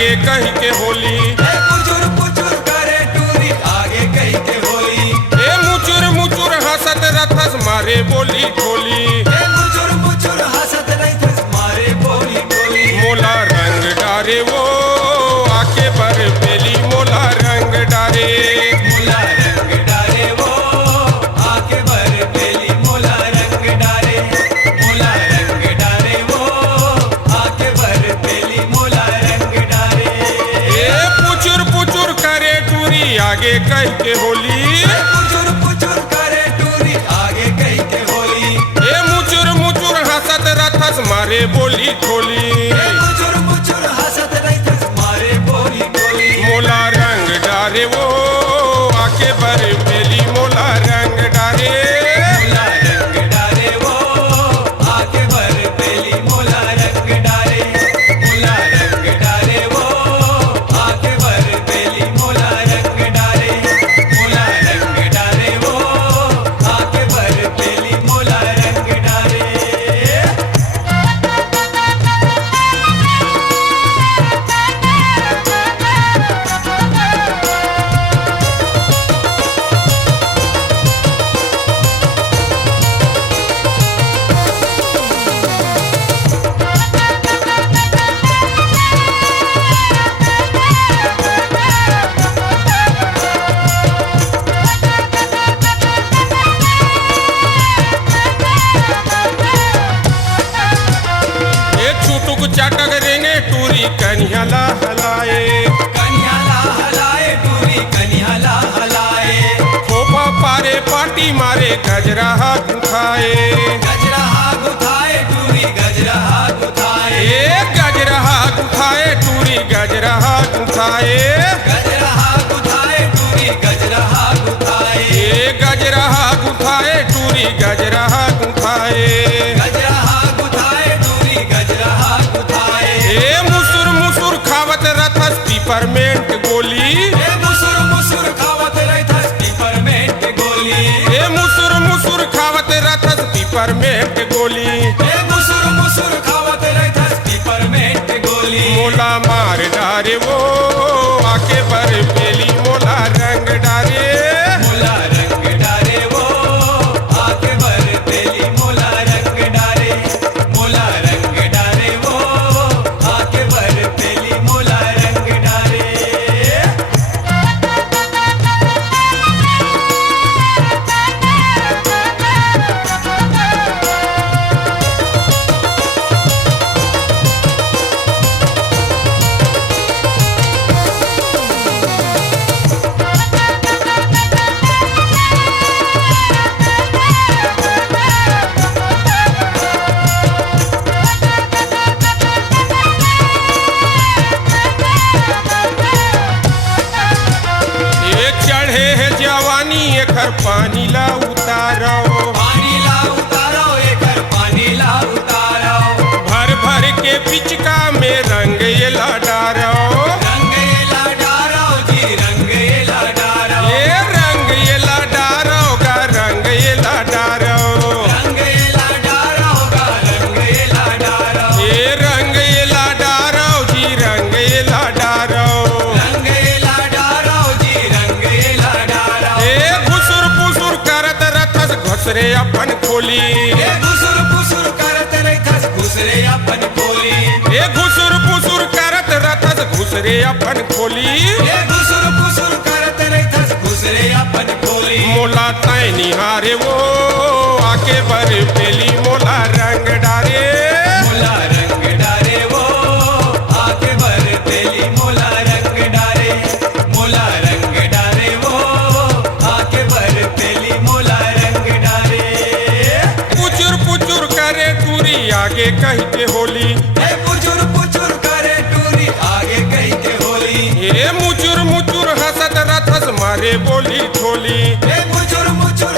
आगे कही के होली। पुचुर पुचुर करे टूरी आगे कही के होली। ए मुचुर मुचुर हंसत रथस मारे बोली ठोली। मुचुर मुचुर हंसत रथस मारे बोली बोली। मोला रंग डारे वो आके बर पेली मोला रंग डारे। मोला रंग डारे वो आके बर पेली मोला रंग डारे। मोला रंग डारे वो आके बर पेली मोला रंग डारे। ए पुचुर पुचुर करे टूरी आगे कही के होली। पुचुर पुचुर करे टूरी आगे कही के होली। ए मुचुर मुचुर हंसत रथस मारे बोली ठोली। मुचुर मुचुर हंसत रथस मारे बोली बोली। मोला रंग डारे वो आके बर पेली मोला रंग डारे। मोला रंग डारे वो आके बर पेली मोला रंग डारे। मोला रंग डारे वो आके बर पेली मोला रंग डारे। मोला रंग डारे वो आके बर पेली मोला रंग डारे। एक छुटुक चाटक रेंगे टूरी कन्हला हलाए। कन्हला हलाए टूरी कन्हला हलाए। खोपा पारे पाटी मारे गजरा हाथ उठाए। गजरा हाथ उठाए टूरी गजरा हाथ उठाए। ए गजरा हाथ उठाए टूरी गजरा हाथ उठाए। गजरा हाथ उठाए टूरी गजरा हाथ उठाए। ए गजरा हाथ उठाए टूरी गजरा हाथ उठाए। गजरा हाथ उठाए टूरी गजरा हाथ उठाए। ए मुसुर मुसुर खावत रथस पिपरमेंट गोली। ए मुसुर मुसुर खावत रथस पिपरमेंट गोली। ए मुसुर मुसुर खावत रथस पिपरमेंट गोली। ए मुसुर मुसुर खावत रथस पिपरमेंट गोली। मोला मार डारे वो आके बर पेली मोला रंग डारे। मोला रंग डारे वो आके बर पेली मोला रंग डारे। मोला रंग डारे वो आके बर पेली मोला रंग डारे। एक चढ़े है जवानी एकर पानी ला उतारो। पानी ला उतारो एकर पानी ला उतारो। भर भर के पिचका में रंग ये ला डारो। रंग ये ला डारो जी रंग ये ला डारो। ये रंग ये ला डारो गा रंग ये ला डारो। रंग ये ला डारो गा रंग ये ला डारो। ये रंग ये ला डारो जी रंग ये ला डारो। रंग ये ला डारो जी रंग ये ला डारो। ए घुसुर पुसुर करत रथस घुसरे अपन खोली। ए घुसुर फुसुर करत रथस घुसरे अपन खोली। ए घुसुर पुसुर करत रथस घुसरे अपन खोली। ए घुसुर फुसुर करत रथस घुसरे अपन खोली। मोला तय निहारे वो आके बर पेली मोला रंग डारे। मोला रंग डारे वो आके बर पेली मोला रंग डारे। मोला रंग डारे वो आके बर पेली मोला रंग डारे। पुचुर पुचुर करे टूरी आगे कही के होली। ए पुचुर पुचुर करे टूरी आगे कही के होली। ए मुचुर मुचुर हंसत रथस मारे बोली ठोली। ए मुचुर मुचुर